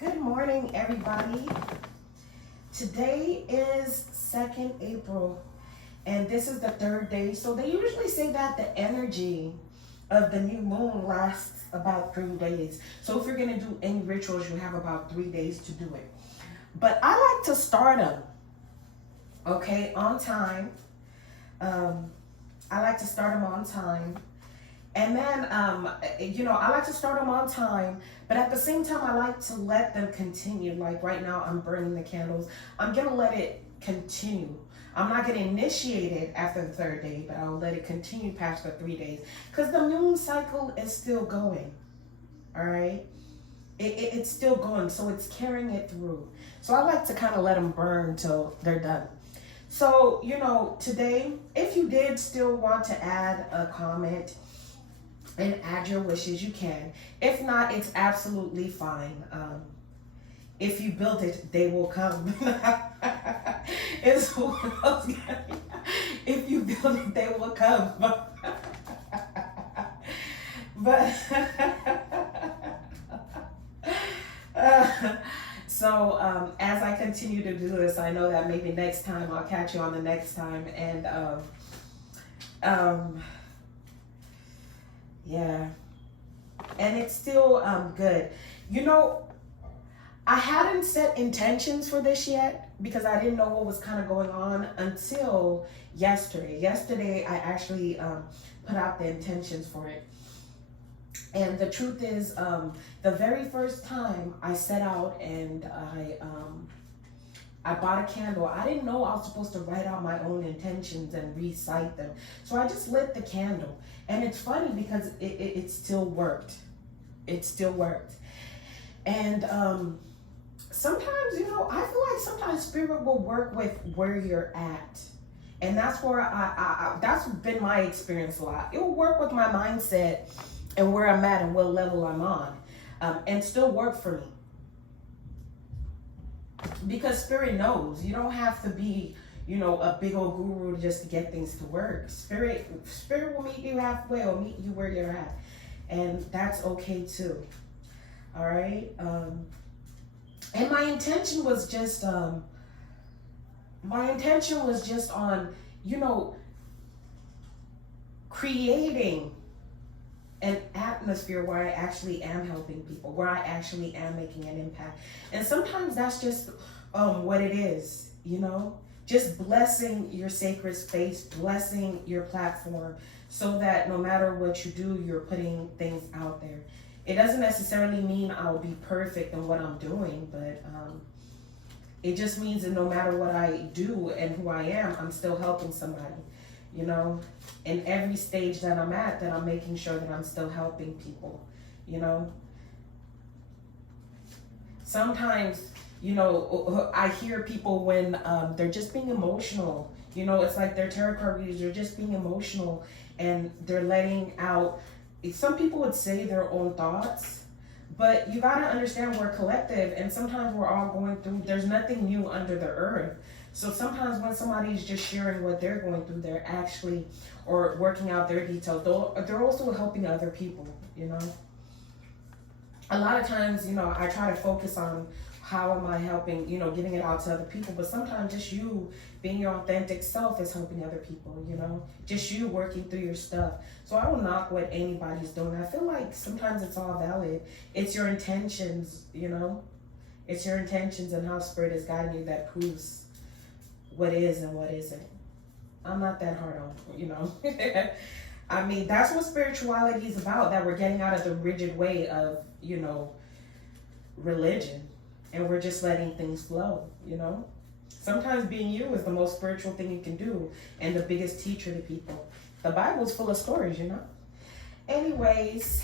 Good morning, everybody. Today is 2nd April, and this is the third day. So they usually say that the energy of the new moon lasts about 3 days. So if you're going to do any rituals, you have about 3 days to do it. But I like to start them, okay, on time. I like to start them on time. And then, I like to start them on time, but at the same time, I like to let them continue. Like right now, I'm burning the candles. I'm going to let it continue. I'm not going to initiate it after the third day, but I'll let it continue past the 3 days. Because the moon cycle is still going, all right? It's still going, so it's carrying it through. So I like to kind of let them burn till they're done. So, today, if you did still want to add a comment, and add your wishes, you can. If not, it's absolutely fine. If you build it, they will come. It's what I was gonna- If you build it, they will come. But as I continue to do this, I know that maybe next time I'll catch you on the next time, and yeah, and it's still good. I hadn't set intentions for this yet because I didn't know what was kind of going on until yesterday. Yesterday, I actually put out the intentions for it. And the truth is, the very first time I set out and I bought a candle, I didn't know I was supposed to write out my own intentions and recite them. So I just lit the candle. And it's funny because it still worked. It still worked. And sometimes, I feel like sometimes spirit will work with where you're at. And that's where that's been my experience a lot. It will work with my mindset and where I'm at and what level I'm on, and still work for me. Because spirit knows you don't have to be, a big old guru just to get things to work. Spirit will meet you halfway or meet you where you're at. And that's okay too. All right. And my intention was just on, creating an atmosphere where I actually am helping people, where I actually am making an impact. And sometimes that's just what it is, just blessing your sacred space, blessing your platform, so that no matter what you do, you're putting things out there. It doesn't necessarily mean I'll be perfect in what I'm doing, but it just means that no matter what I do and who I am, I'm still helping somebody, in every stage that I'm at, that I'm making sure that I'm still helping people, Sometimes, I hear people when they're just being emotional, it's like their tarot card readers, they're just being emotional and they're letting out, some people would say their own thoughts, but you gotta understand we're collective and sometimes we're all going through, there's nothing new under the earth. So sometimes when somebody's just sharing what they're going through, they're actually, or working out their details, they're also helping other people, A lot of times, I try to focus on how am I helping, giving it out to other people, but sometimes just you being your authentic self is helping other people, just you working through your stuff. So I don't knock what anybody's doing. I feel like sometimes it's all valid. It's your intentions, it's your intentions and how spirit is guiding you that proves what is and what isn't. I'm not that hard on, I mean, that's what spirituality is about, that we're getting out of the rigid way of, religion. And we're just letting things flow, Sometimes being you is the most spiritual thing you can do and the biggest teacher to people. The Bible's full of stories, Anyways,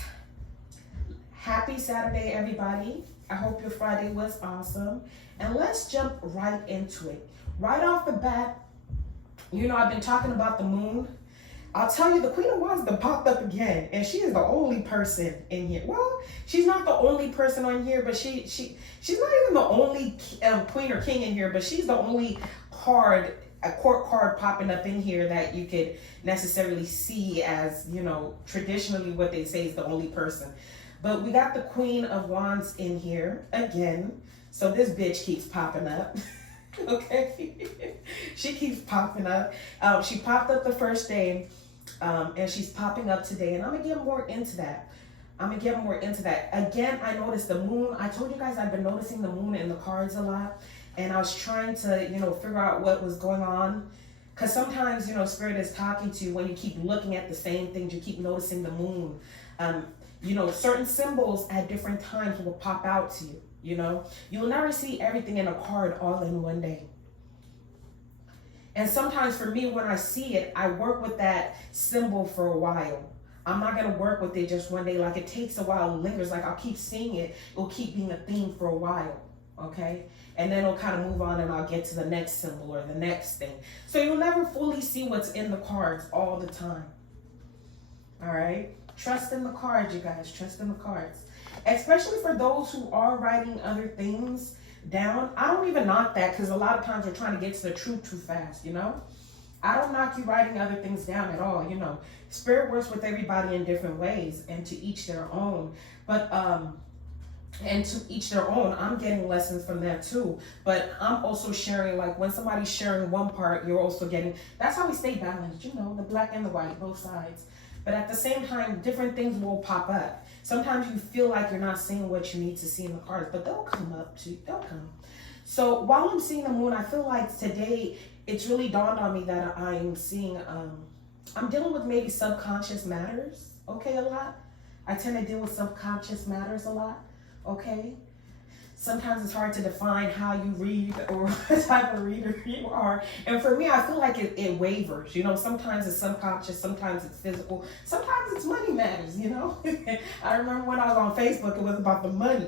happy Saturday, everybody. I hope your Friday was awesome. And let's jump right into it. Right off the bat, I've been talking about the moon. I'll tell you, the Queen of Wands popped up again, and she is the only person in here. Well, she's not the only person on here, but she's not even the only queen or king in here, but she's the only court card popping up in here that you could necessarily see as, traditionally what they say is the only person. But we got the Queen of Wands in here again. So this bitch keeps popping up. Okay. She keeps popping up. She popped up the first day, and she's popping up today. And I'm going to get more into that. Again, I noticed the moon. I told you guys I've been noticing the moon in the cards a lot. And I was trying to, figure out what was going on. Because sometimes, Spirit is talking to you when you keep looking at the same things. You keep noticing the moon. Certain symbols at different times will pop out to you. You'll never see everything in a card all in one day. And sometimes for me, when I see it, I work with that symbol for a while. I'm not going to work with it just one day. Like, it takes a while, it lingers. Like, I'll keep seeing it. It'll keep being a theme for a while. Okay? And then it'll kind of move on, and I'll get to the next symbol or the next thing. So you'll never fully see what's in the cards all the time. All right? Trust in the cards, you guys. Trust in the cards. Especially for those who are writing other things down. I don't even knock that, because a lot of times we're trying to get to the truth too fast, I don't knock you writing other things down at all, Spirit works with everybody in different ways, and to each their own. But, and to each their own, I'm getting lessons from that too. But I'm also sharing, like, when somebody's sharing one part, you're also getting, that's how we stay balanced, the black and the white, both sides. But at the same time, different things will pop up. Sometimes you feel like you're not seeing what you need to see in the cards, but they'll come up too. They'll come. So while I'm seeing the moon, I feel like today it's really dawned on me that I'm seeing, I'm dealing with maybe subconscious matters, okay, a lot. I tend to deal with subconscious matters a lot, okay? Sometimes it's hard to define how you read or what type of reader you are. And for me, I feel like it wavers. Sometimes it's subconscious, sometimes it's physical, sometimes it's money matters, I remember when I was on Facebook, it was about the money.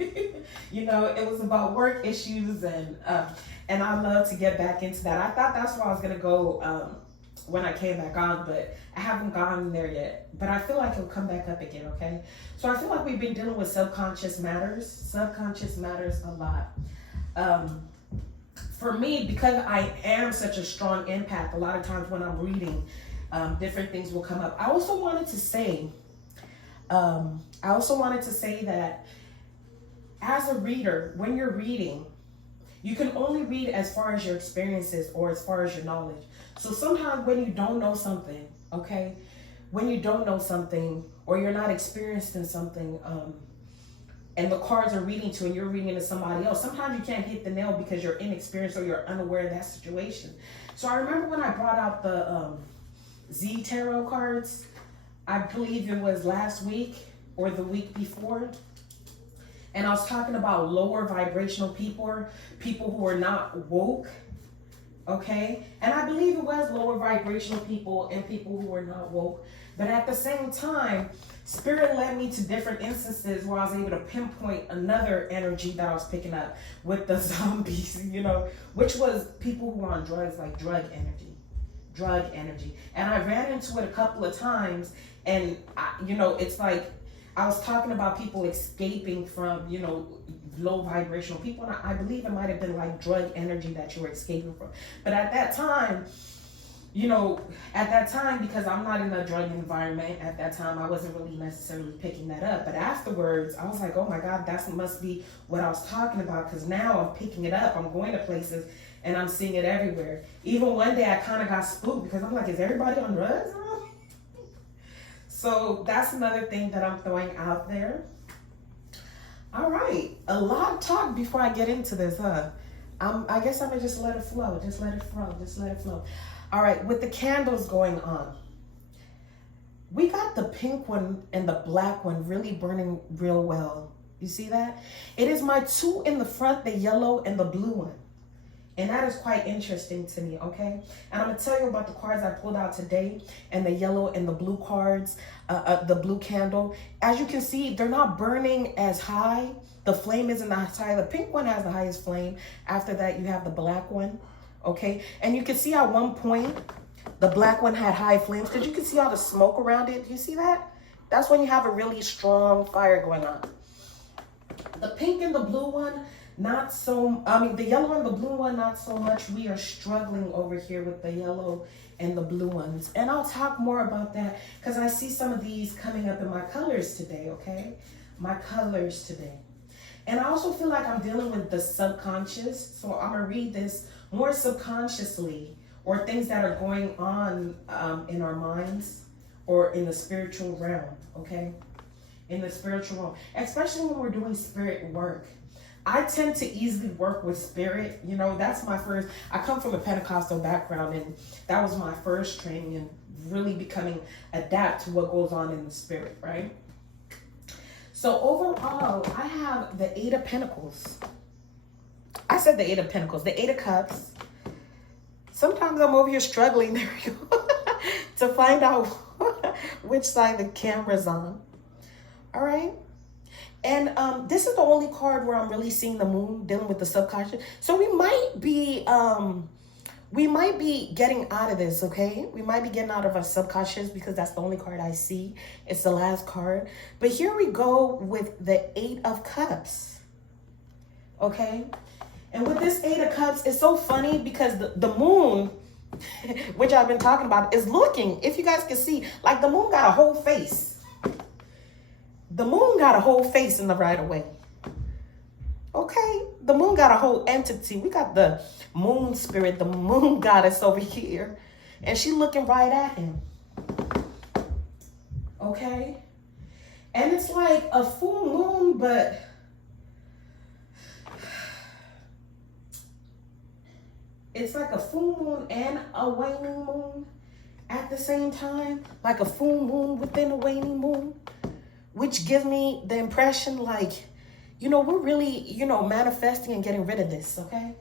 It was about work issues, and I love to get back into that. I thought that's where I was going to go when I came back on, but I haven't gone there yet. But I feel like it'll come back up again, okay? So I feel like we've been dealing with subconscious matters a lot. For me, because I am such a strong empath, a lot of times when I'm reading, different things will come up. I also wanted to say that as a reader, when you're reading, you can only read as far as your experiences or as far as your knowledge. So sometimes when you don't know something, okay, when you don't know something or you're not experienced in something, and the cards are reading to and you're reading to somebody else, sometimes you can't hit the nail because you're inexperienced or you're unaware of that situation. So I remember when I brought out the Z Tarot cards, I believe it was last week or the week before, and I was talking about lower vibrational people who are not woke, okay? And I believe it was lower vibrational people and people who are not woke. But at the same time, Spirit led me to different instances where I was able to pinpoint another energy that I was picking up with the zombies, which was people who are on drugs, like drug energy. And I ran into it a couple of times, and it's like, I was talking about people escaping from, low vibrational people. And I believe it might have been like drug energy that you were escaping from. But at that time, because I'm not in a drug environment at that time, I wasn't really necessarily picking that up. But afterwards, I was like, oh my God, that must be what I was talking about. Because now I'm picking it up. I'm going to places and I'm seeing it everywhere. Even one day I kind of got spooked because I'm like, is everybody on drugs? So that's another thing that I'm throwing out there. All right, a lot of talk before I get into this, huh? I guess I'm gonna just let it flow. Just let it flow. All right, with the candles going on, we got the pink one and the black one really burning real well. You see that? It is my two in the front, the yellow and the blue one. And that is quite interesting to me, okay? And I'm gonna tell you about the cards I pulled out today and the yellow and the blue cards, the blue candle. As you can see, they're not burning as high. The flame isn't as high. The pink one has the highest flame. After that, you have the black one, okay? And you can see at one point, the black one had high flames because you can see all the smoke around it. Do you see that? That's when you have a really strong fire going on. The pink and the blue one, not so, the yellow and the blue one, not so much. We are struggling over here with the yellow and the blue ones. And I'll talk more about that because I see some of these coming up in my colors today, okay? My colors today. And I also feel like I'm dealing with the subconscious. So I'm going to read this more subconsciously, or things that are going on in our minds or in the spiritual realm, okay? In the spiritual realm, especially when we're doing spirit work. I tend to easily work with spirit. You know, that's my first, I come from a Pentecostal background, and that was my first training in really becoming adapt to what goes on in the spirit, right? So overall, I have the Eight of Pentacles. I said the Eight of Pentacles, the Eight of Cups. Sometimes I'm over here struggling, there we go, to find out which side the camera's on. All right. And this is the only card where I'm really seeing the moon dealing with the subconscious. So we might be getting out of this, okay? We might be getting out of our subconscious because that's the only card I see. It's the last card. But here we go with the Eight of Cups, okay? And with this Eight of Cups, it's so funny because the moon, which I've been talking about, is looking, if you guys can see, like the moon got a whole face. The moon got a whole face in the right of way. Okay? The moon got a whole entity. We got the moon spirit, the moon goddess over here. And she looking right at him. Okay? And it's like a full moon, but it's like a full moon and a waning moon at the same time. Like a full moon within a waning moon. Which gives me the impression like, you know, we're really, you know, manifesting and getting rid of this, okay?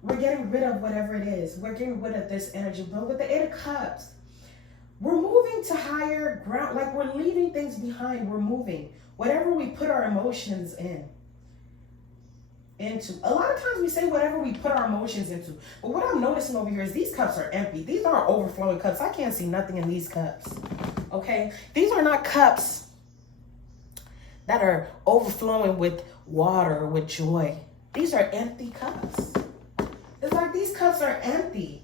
We're getting rid of whatever it is. We're getting rid of this energy. But with the Eight of Cups, we're moving to higher ground. Like we're leaving things behind. We're moving. Whatever we put our emotions into. A lot of times we say whatever we put our emotions into. But what I'm noticing over here is these cups are empty. These aren't overflowing cups. I can't see nothing in these cups. Okay? These are not cups that are overflowing with water, with joy. These are empty cups. It's like these cups are empty.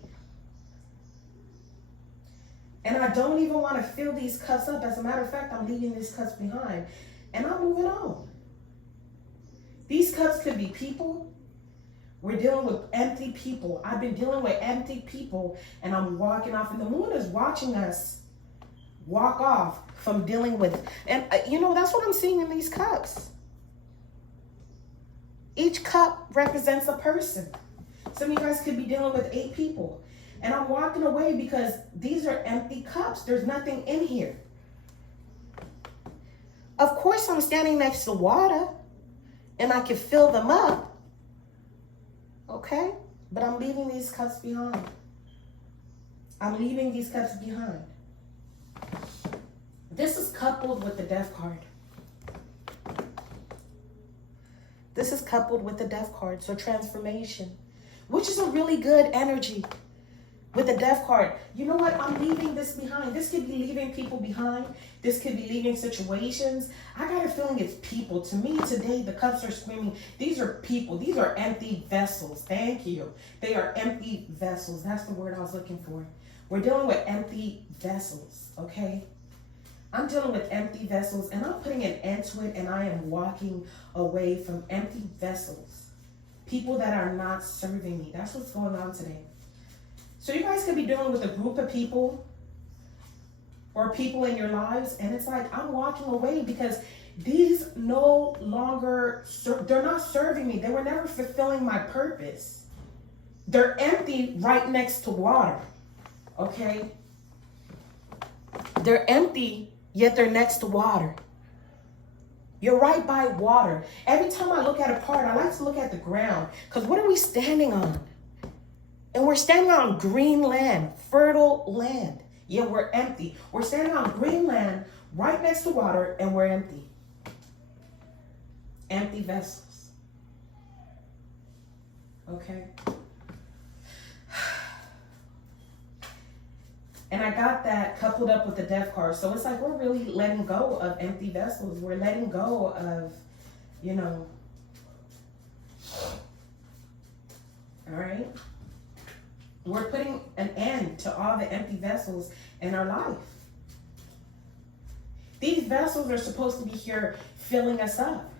And I don't even want to fill these cups up. As a matter of fact, I'm leaving these cups behind. And I'm moving on. These cups could be people. We're dealing with empty people. I've been dealing with empty people, and I'm walking off. And the moon is watching us walk off from dealing with, and you know, that's what I'm seeing in these cups. Each cup represents a person. Some of you guys could be dealing with 8 people. And I'm walking away because these are empty cups. There's nothing in here. Of course, I'm standing next to water and I can fill them up. Okay? But I'm leaving these cups behind. I'm leaving these cups behind. This is coupled with the Death card. This is coupled with the Death card. So transformation, which is a really good energy with the Death card. You know what? I'm leaving this behind. This could be leaving people behind. This could be leaving situations. I got a feeling it's people. To me today, the cups are screaming. These are people. These are empty vessels. Thank you. They are empty vessels. That's the word I was looking for. We're dealing with empty vessels, okay? I'm dealing with empty vessels, and I'm putting an end to it, and I am walking away from empty vessels. People that are not serving me. That's what's going on today. So you guys could be dealing with a group of people or people in your lives, and it's like, I'm walking away because these no longer, they're not serving me. They were never fulfilling my purpose. They're empty right next to water, okay? They're empty, yet they're next to water. You're right by water. Every time I look at a card, I like to look at the ground, because what are we standing on? And we're standing on green land, fertile land. Yet we're empty. We're standing on green land right next to water, and we're empty. Empty vessels. Okay? And I got that coupled up with the Death card. So it's like we're really letting go of empty vessels. We're letting go of, you know. All right? We're putting an end to all the empty vessels in our life. These vessels are supposed to be here filling us up,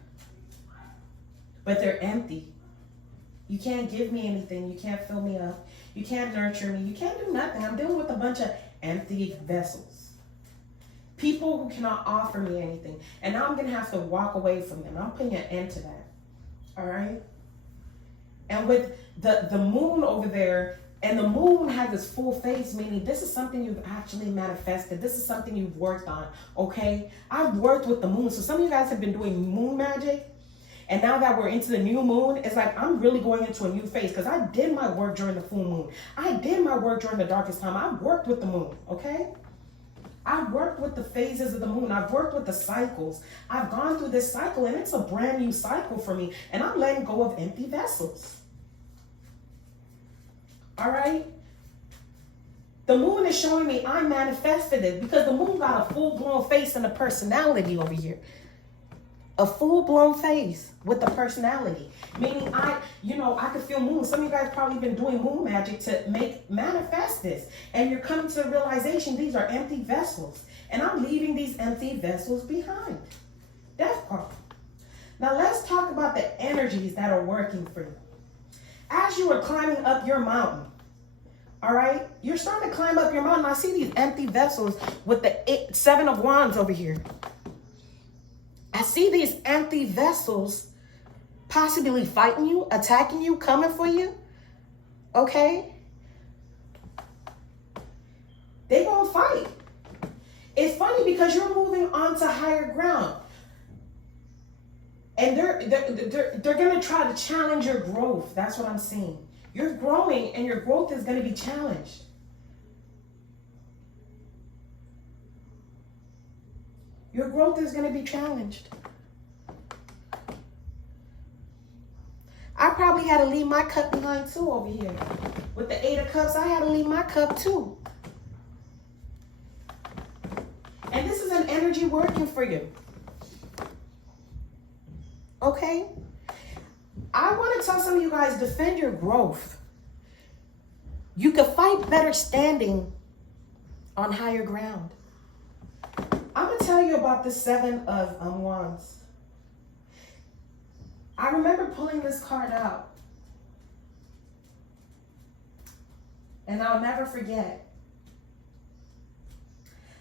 but they're empty. You can't give me anything. You can't fill me up. You can't nurture me. You can't do nothing. I'm dealing with a bunch of empty vessels. People who cannot offer me anything. And now I'm going to have to walk away from them. I'm putting an end to that. All right? And with the moon over there, and the moon has this full face, meaning this is something you've actually manifested. This is something you've worked on, okay? I've worked with the moon. So some of you guys have been doing moon magic. And now that we're into the new moon, it's like I'm really going into a new phase because I did my work during the full moon. I did my work during the darkest time. I worked with the moon, okay? I've worked with the phases of the moon. I've worked with the cycles. I've gone through this cycle, and it's a brand new cycle for me. And I'm letting go of empty vessels. All right? The moon is showing me I manifested it because the moon got a full-blown face and a personality over here. A full-blown face with the personality. Meaning I could feel moon. Some of you guys probably been doing moon magic to manifest this. And you're coming to the realization these are empty vessels. And I'm leaving these empty vessels behind. Death card. Now let's talk about the energies that are working for you. As you are climbing up your mountain, all right? You're starting to climb up your mountain. I see these empty vessels with the 7 of Wands over here. I see these empty vessels possibly fighting you, attacking you, coming for you. Okay? They're going to fight. It's funny because you're moving on to higher ground. And they're going to try to challenge your growth. That's what I'm seeing. You're growing and your growth is going to be challenged. Your growth is going to be challenged. I probably had to leave my cup behind too over here. With the 8 of Cups, I had to leave my cup too. And this is an energy working for you. Okay? I want to tell some of you guys, defend your growth. You can fight better standing on higher ground. I'm going to tell you about the 7 of Wands. I remember pulling this card out. And I'll never forget.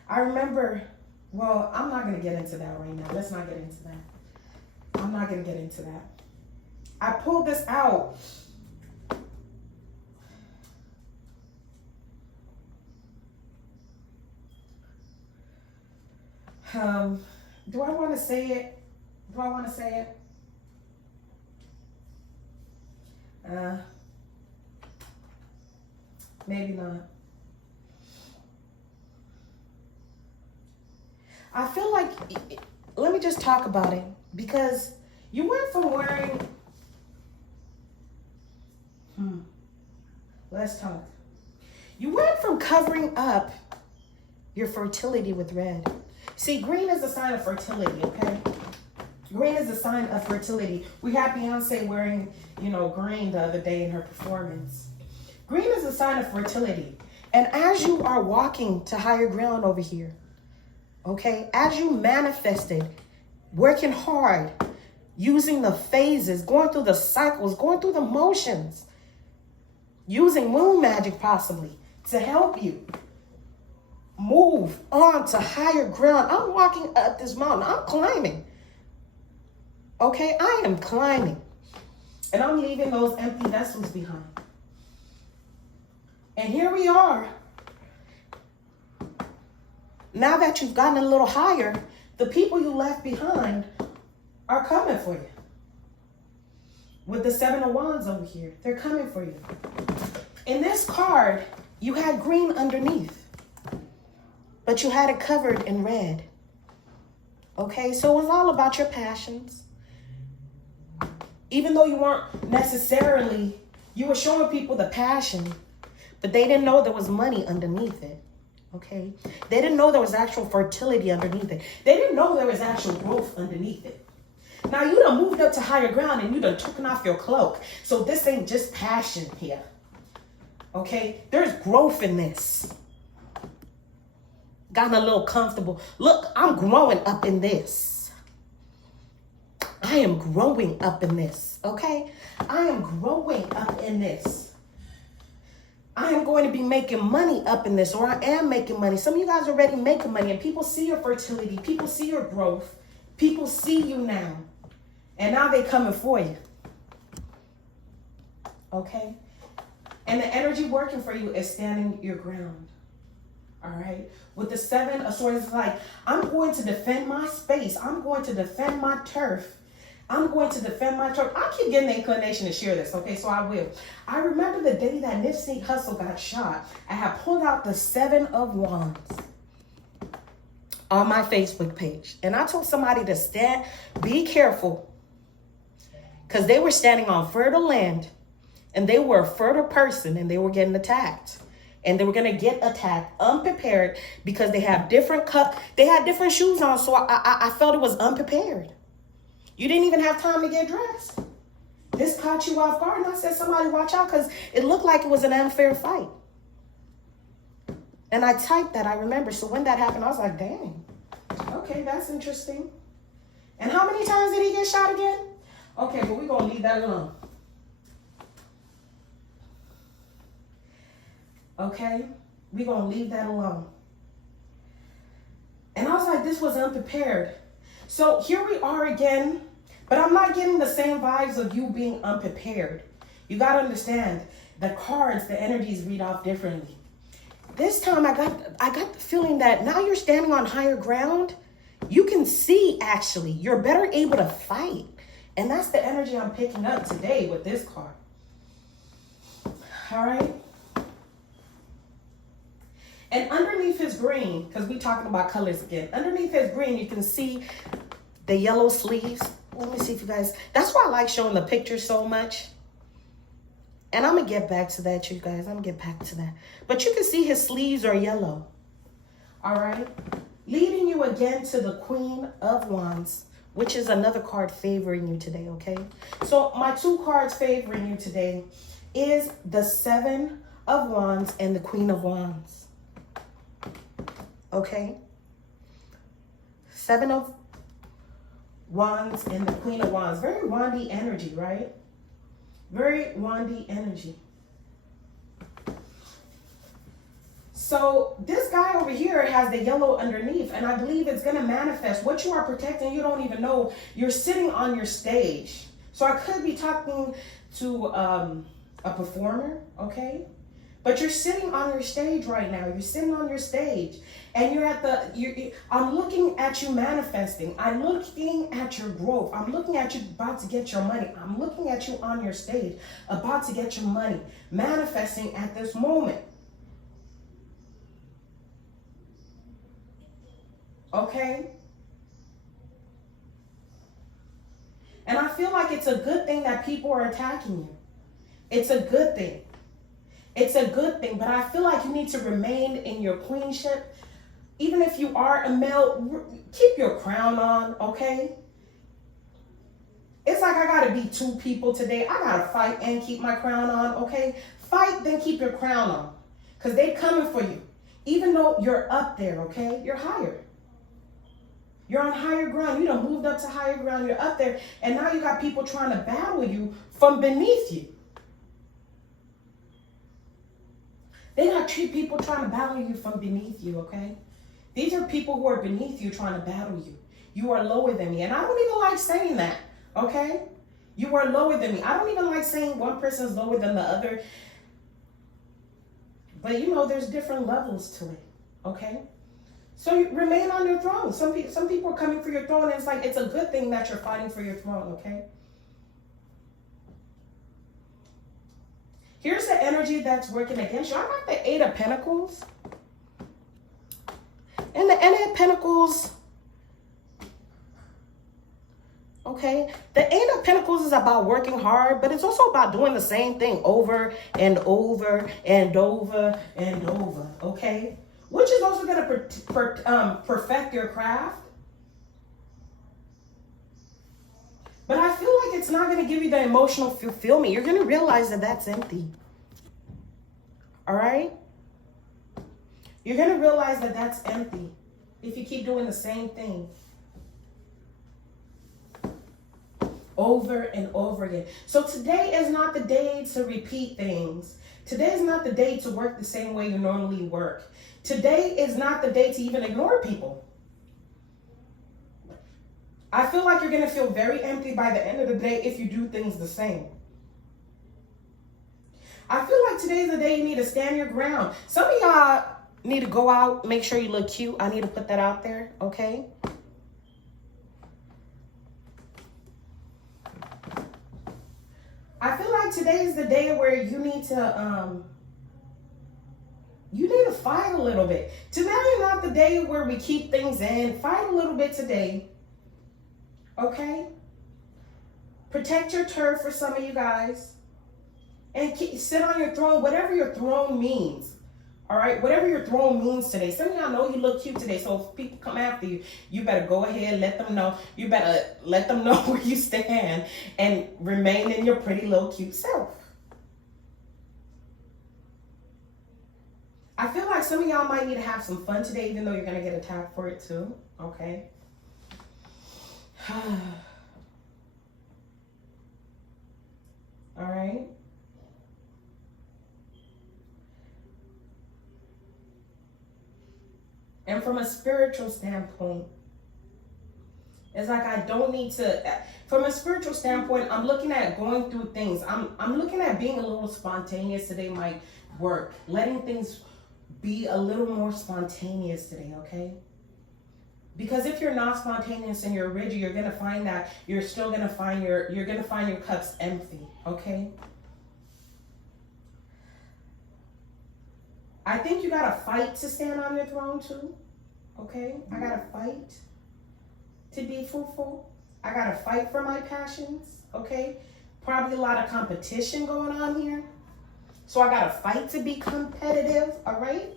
I remember, well, I'm not going to get into that right now. Let's not get into that. I'm not going to get into that. I pulled this out. Do I want to say it? Do I want to say it? Maybe not. I feel like, let me just talk about it, because you went from wearing, let's talk. You went from covering up your fertility with red. See, green is a sign of fertility, okay? Green is a sign of fertility. We had Beyonce wearing, green the other day in her performance. Green is a sign of fertility. And as you are walking to higher ground over here, okay, as you manifested, working hard, using the phases, going through the cycles, going through the motions, using moon magic possibly to help you move on to higher ground. I'm walking up this mountain. I'm climbing. Okay, I am climbing. And I'm leaving those empty vessels behind. And here we are. Now that you've gotten a little higher, the people you left behind are coming for you. With the 7 of Wands over here, they're coming for you. In this card, you had green underneath, but you had it covered in red. Okay, so it was all about your passions. Even though you weren't necessarily, you were showing people the passion, but they didn't know there was money underneath it. Okay, they didn't know there was actual fertility underneath it. They didn't know there was actual growth underneath it. Now you done moved up to higher ground and you done taken off your cloak. So this ain't just passion here. Okay? There's growth in this. Gotten a little comfortable. Look, I'm growing up in this. I am growing up in this. Okay? I am growing up in this. I am going to be making money up in this, or I am making money. Some of you guys are already making money, and people see your fertility. People see your growth. People see you now. And now they're coming for you. Okay? And the energy working for you is standing your ground. All right? With the 7 of Swords, it's like, I'm going to defend my space. I'm going to defend my turf. I'm going to defend my turf. I keep getting the inclination to share this, okay? So I will. I remember the day that Nipseu Hussle got shot. I had pulled out the 7 of Wands on my Facebook page. And I told somebody to stand, be careful. Because they were standing on fertile land. And they were a fertile person. And they were getting attacked. And they were going to get attacked unprepared. Because they have different they had different shoes on. So I felt it was unprepared. You didn't even have time to get dressed. This caught you off guard. And I said, somebody watch out, because it looked like it was an unfair fight. And I typed that, I remember. So when that happened, I was like, dang. Okay, that's interesting. And how many times did he get shot again? Okay, but we're going to leave that alone. Okay? We're going to leave that alone. And I was like, this was unprepared. So here we are again, but I'm not getting the same vibes of you being unprepared. You got to understand, the cards, the energies read off differently. This time I got the feeling that now you're standing on higher ground. You can see, actually, you're better able to fight. And that's the energy I'm picking up today with this card. All right. And underneath his green, because we're talking about colors again, underneath his green, you can see the yellow sleeves. Let me see if you guys, that's why I like showing the pictures so much. And I'm going to get back to that, you guys. I'm going to get back to that. But you can see his sleeves are yellow. All right. Leading you again to the Queen of Wands, which is another card favoring you today, okay? So my 2 cards favoring you today is the 7 of Wands and the Queen of Wands. Okay? 7 of Wands and the Queen of Wands. Very wandy energy, right? Very wandy energy. So this guy over here has the yellow underneath, and I believe it's going to manifest. What you are protecting, you don't even know. You're sitting on your stage. So I could be talking to a performer, okay? But you're sitting on your stage right now. You're sitting on your stage. And you're at I'm looking at you manifesting. I'm looking at your growth. I'm looking at you about to get your money. I'm looking at you on your stage, about to get your money, manifesting at this moment. Okay? And I feel like it's a good thing that people are attacking you. It's a good thing. It's a good thing, but I feel like you need to remain in your queenship. Even if you are a male, keep your crown on, okay? It's like I gotta be 2 people today. I gotta fight and keep my crown on, okay? Fight, then keep your crown on. Because they're coming for you. Even though you're up there, okay? You're higher. You're on higher ground. You done moved up to higher ground. You're up there. And now you got people trying to battle you from beneath you. They got people trying to battle you from beneath you, okay? These are people who are beneath you trying to battle you. You are lower than me. And I don't even like saying that, okay? You are lower than me. I don't even like saying one person is lower than the other. But, you know, there's different levels to it, okay? So you remain on your throne. Some people are coming for your throne, and it's like it's a good thing that you're fighting for your throne, okay? Here's the energy that's working against you. I got the 8 of Pentacles. And the 8 of Pentacles, okay? The 8 of Pentacles is about working hard, but it's also about doing the same thing over and over and over and over, okay? Which is also going to perfect your craft. But I feel like it's not going to give you the emotional fulfillment. You're going to realize that that's empty. All right? You're going to realize that that's empty if you keep doing the same thing over and over again. So today is not the day to repeat things. Today is not the day to work the same way you normally work. Today is not the day to even ignore people. I feel like you're going to feel very empty by the end of the day if you do things the same. I feel like today's the day you need to stand your ground. Some of y'all need to go out, make sure you look cute. I need to put that out there, okay? I feel like today is the day where you need to fight a little bit. Today is not the day where we keep things in. Fight a little bit today. Okay? Protect your turf for some of you guys. And sit on your throne, whatever your throne means. All right? Whatever your throne means today. Some of y'all know you look cute today, so if people come after you, you better go ahead, let them know. You better let them know where you stand and remain in your pretty little cute self. I feel like some of y'all might need to have some fun today, even though you're going to get attacked for it too. Okay? All right? And from a spiritual standpoint, it's like I don't need to, from a spiritual standpoint, I'm looking at going through things. I'm looking at being a little spontaneous today might work. Letting things be a little more spontaneous today, okay? Because if you're not spontaneous and you're rigid, you're gonna find that you're still gonna find your cups empty, okay? I think you gotta fight to stand on your throne too, okay? I gotta fight to be fruitful. I gotta fight for my passions, okay? Probably a lot of competition going on here. So I gotta fight to be competitive, all right?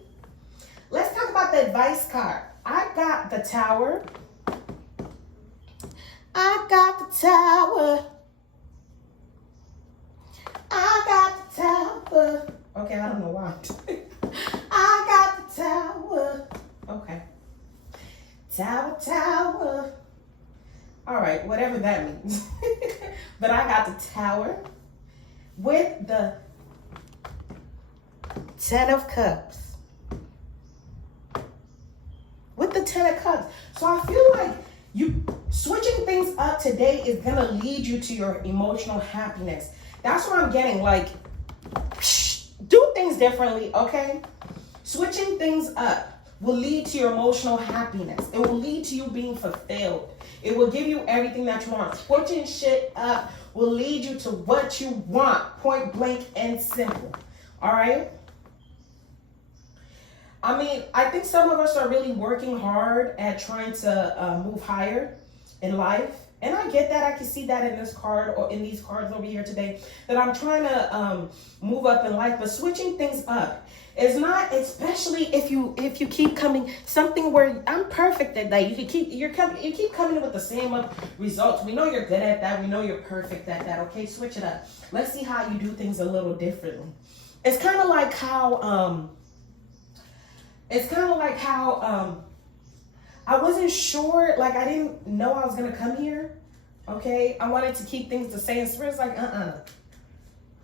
Let's talk about the advice card. I got the Tower. I got the Tower. I got the Tower. Okay, I don't know why. I got the Tower. Okay. Tower, Tower. All right, whatever that means. But I got the Tower with the 10 of Cups. With the 10 of Cups. So I feel like you switching things up today is going to lead you to your emotional happiness. That's what I'm getting. Like, do things differently, okay? Switching things up will lead to your emotional happiness. It will lead to you being fulfilled. It will give you everything that you want. Switching shit up will lead you to what you want. Point blank and simple. All right? I mean, I think some of us are really working hard at trying to move higher in life. And I get that. I can see that in this card or in these cards over here today, that I'm trying to move up in life. But switching things up is not, especially if you keep coming something where I'm perfect at that. You keep coming in with the same results. We know you're good at that. We know you're perfect at that. Okay, switch it up. Let's see how you do things a little differently. It's kind of like how I wasn't sure, like I didn't know I was going to come here, okay? I wanted to keep things the same. Spirit's like,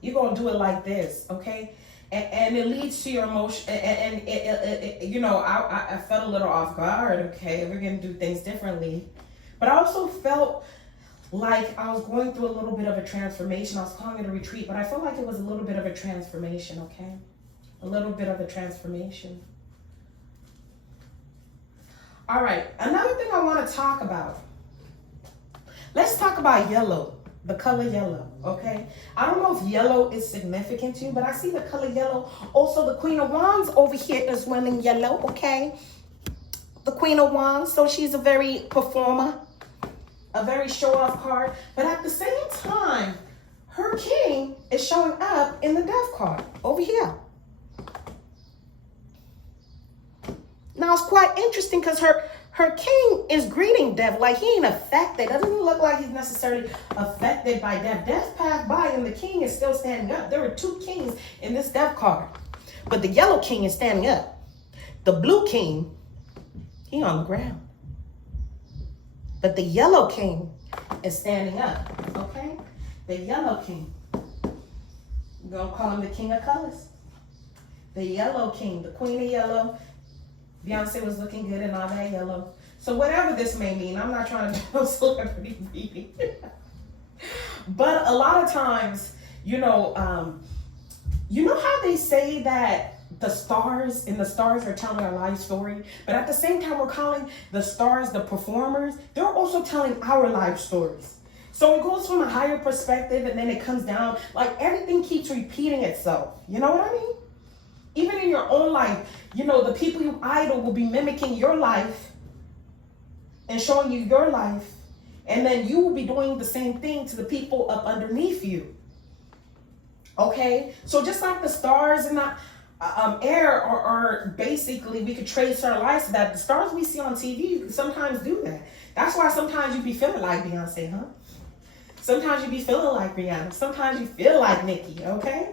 you're going to do it like this, okay? And it leads to your emotion, and it you know, I felt a little off guard, okay? We're going to do things differently. But I also felt like I was going through a little bit of a transformation. I was calling it a retreat, but I felt like it was a little bit of a transformation, okay? A little bit of a transformation. All right, another thing I want to talk about. Let's talk about yellow, the color yellow, okay? I don't know if yellow is significant to you, but I see the color yellow. Also, the Queen of Wands over here is wearing yellow, okay? The Queen of Wands, so she's a very performer, a very show-off card. But at the same time, her king is showing up in the Death card over here. Now, it's quite interesting because her king is greeting death. Like, he ain't affected. Doesn't look like he's necessarily affected by death. Death passed by and the king is still standing up. There are two kings in this Death card. But the yellow king is standing up. The blue king, he on the ground. But the yellow king is standing up, okay? The yellow king. We're going to call him the king of colors. The yellow king, the queen of yellow. Beyonce was looking good in all that yellow. So whatever this may mean, I'm not trying to do no celebrity reading. But a lot of times, you know how they say that the stars are telling our life story, but at the same time we're calling the stars the performers. They're also telling our life stories. So it goes from a higher perspective and then it comes down, like everything keeps repeating itself. You know what I mean? Even in your own life, you know, the people you idol will be mimicking your life and showing you your life. And then you will be doing the same thing to the people up underneath you. Okay? So just like the stars and the air are basically, we could trace our lives to that. The stars we see on TV sometimes do that. That's why sometimes you be feeling like Beyonce, huh? Sometimes you be feeling like Rihanna. Sometimes you feel like Nicki, okay?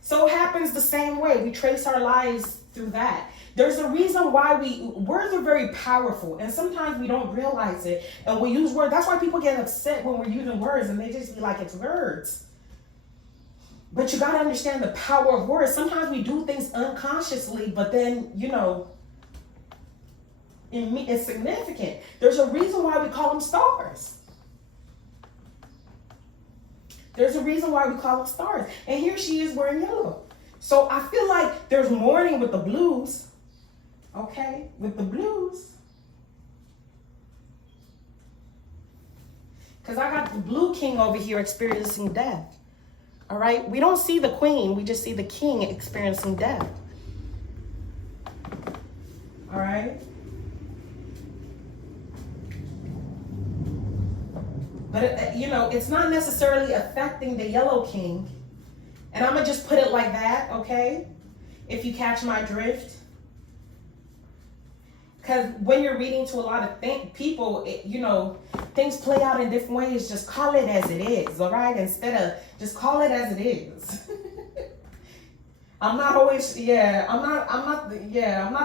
So it happens the same way. We trace our lives through that. There's a reason why words are very powerful, and sometimes we don't realize it, and we use words. That's why people get upset when we're using words, and they just be like, it's words. But you got to understand the power of words. Sometimes we do things unconsciously, but then, you know, it's significant. There's a reason why we call them stars. There's a reason why we call them stars. And here she is wearing yellow. So I feel like there's mourning with the blues. Okay? With the blues. Because I got the blue king over here experiencing death. All right? We don't see the queen. We just see the king experiencing death. All right? But, you know, it's not necessarily affecting the yellow king. And I'm going to just put it like that, okay? If you catch my drift. Because when you're reading to a lot of people, you know, things play out in different ways. Just call it as it is, all right? Instead of just call it as it is. I'm not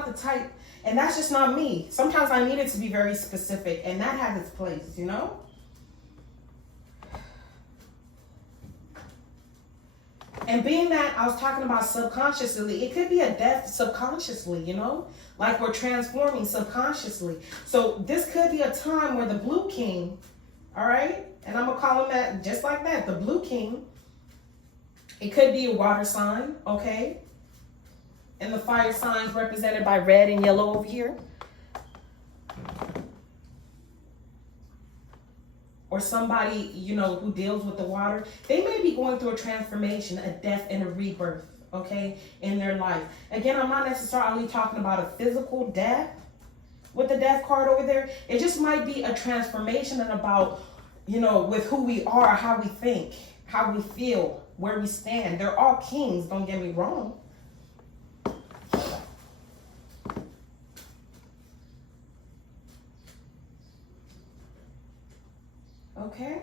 the type. And that's just not me. Sometimes I need it to be very specific. And that has its place, you know? And being that I was talking about subconsciously, it could be a death subconsciously, you know? Like we're transforming subconsciously. So this could be a time where the blue king, all right? And I'm going to call him that just like that, the blue king. It could be a water sign, okay? And the fire signs represented by red and yellow over here. Or somebody, you know, who deals with the water, they may be going through a transformation, a death and a rebirth, okay, in their life. Again, I'm not necessarily talking about a physical death with the death card over there. It just might be a transformation and about, you know, with who we are, how we think, how we feel, where we stand. They're all kings, don't get me wrong. Okay.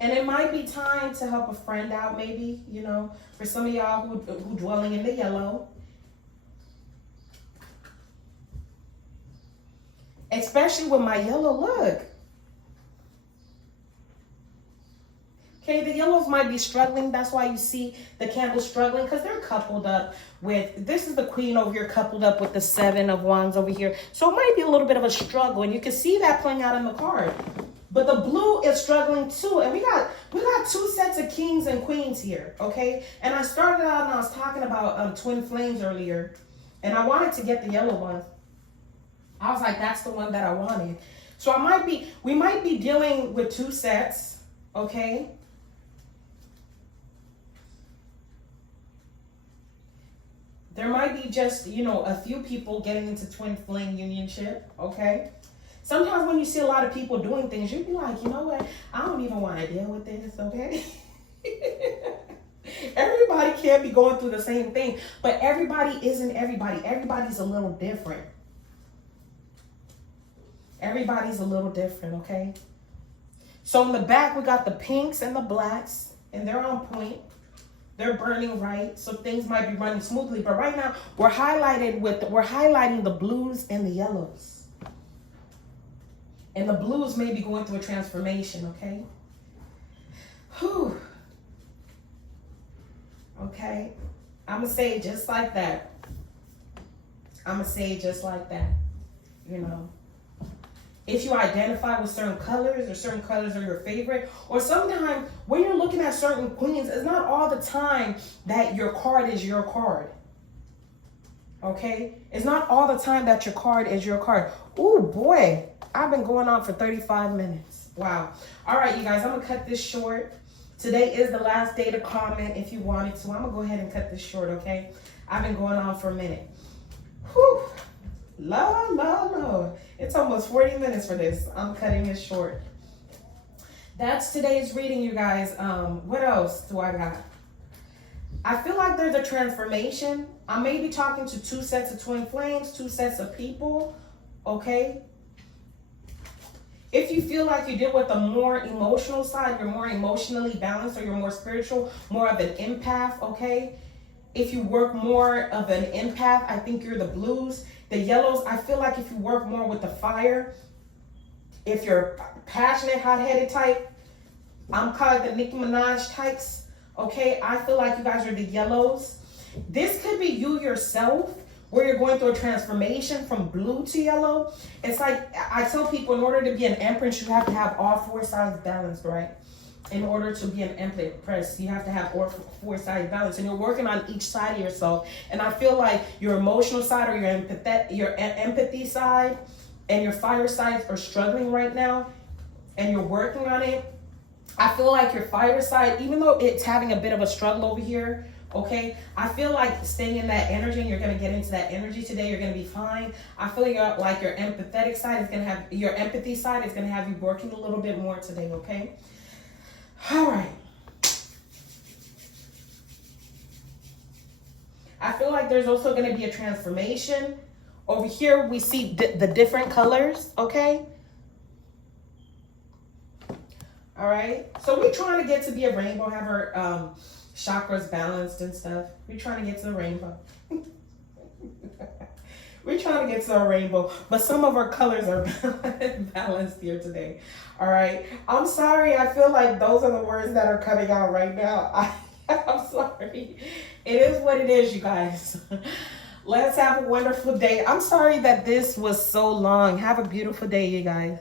And it might be time to help a friend out, maybe, you know, for some of y'all who dwelling in the yellow. Especially with my yellow look. Okay, the yellows might be struggling. That's why you see the candles struggling, because they're coupled up with, this is the queen over here coupled up with the 7 of wands over here. So it might be a little bit of a struggle, and you can see that playing out in the card. But the blue is struggling too, and we got 2 sets of kings and queens here, okay? And I started out and I was talking about twin flames earlier, and I wanted to get the yellow one. I was like, that's the one that I wanted. So we might be dealing with 2 sets, okay? There might be just, you know, a few people getting into twin flame unionship, okay? Sometimes when you see a lot of people doing things, you'd be like, you know what? I don't even want to deal with this, okay? Everybody can't be going through the same thing, but everybody isn't everybody. Everybody's a little different. Everybody's a little different, okay? So in the back, we got the pinks and the blacks, and they're on point. They're burning right, so things might be running smoothly. But right now, we're highlighting the blues and the yellows. And the blues may be going through a transformation, okay? Whew. Okay. I'm going to say it just like that. I'm going to say it just like that. You know. If you identify with certain colors, or certain colors are your favorite, or sometimes when you're looking at certain queens, it's not all the time that your card is your card. Okay? It's not all the time that your card is your card. Ooh, boy. I've been going on for 35 minutes. Wow. All right, you guys, I'm going to cut this short. Today is the last day to comment if you wanted to. I'm going to go ahead and cut this short, okay? I've been going on for a minute. Whew. No. It's almost 40 minutes for this. I'm cutting this short. That's today's reading, you guys. What else do I got? I feel like there's a transformation. I may be talking to two sets of twin flames, two sets of people, okay? If you feel like you deal with a more emotional side, you're more emotionally balanced, or you're more spiritual, more of an empath, okay? If you work more of an empath, I think you're the blues. The yellows, I feel like if you work more with the fire, if you're passionate, hot-headed type, I'm called the Nicki Minaj types, okay? I feel like you guys are the yellows. This could be you yourself, where you're going through a transformation from blue to yellow. It's like, I tell people, in order to be an empress, you have to have all four sides balanced, right? In order to be an empress, you have to have all four sides balanced, and you're working on each side of yourself. And I feel like your emotional side, or your empathy side and your fire sides are struggling right now, and you're working on it. I feel like your fire side, even though it's having a bit of a struggle over here, okay, I feel like staying in that energy, and you're going to get into that energy today. You're going to be fine. I feel like your empathetic side is going to have, your empathy side is going to have you working a little bit more today, okay? All right. I feel like there's also going to be a transformation. Over here, we see the different colors, okay? All right. So we're trying to get to be a rainbow, have our chakras balanced and stuff. We're trying to get to the rainbow. We're trying to get to a rainbow, but some of our colors are balanced here today. All right. I'm sorry. I feel like those are the words that are coming out right now. I'm sorry. It is what it is, you guys. Let's have a wonderful day. I'm sorry that this was so long. Have a beautiful day, you guys.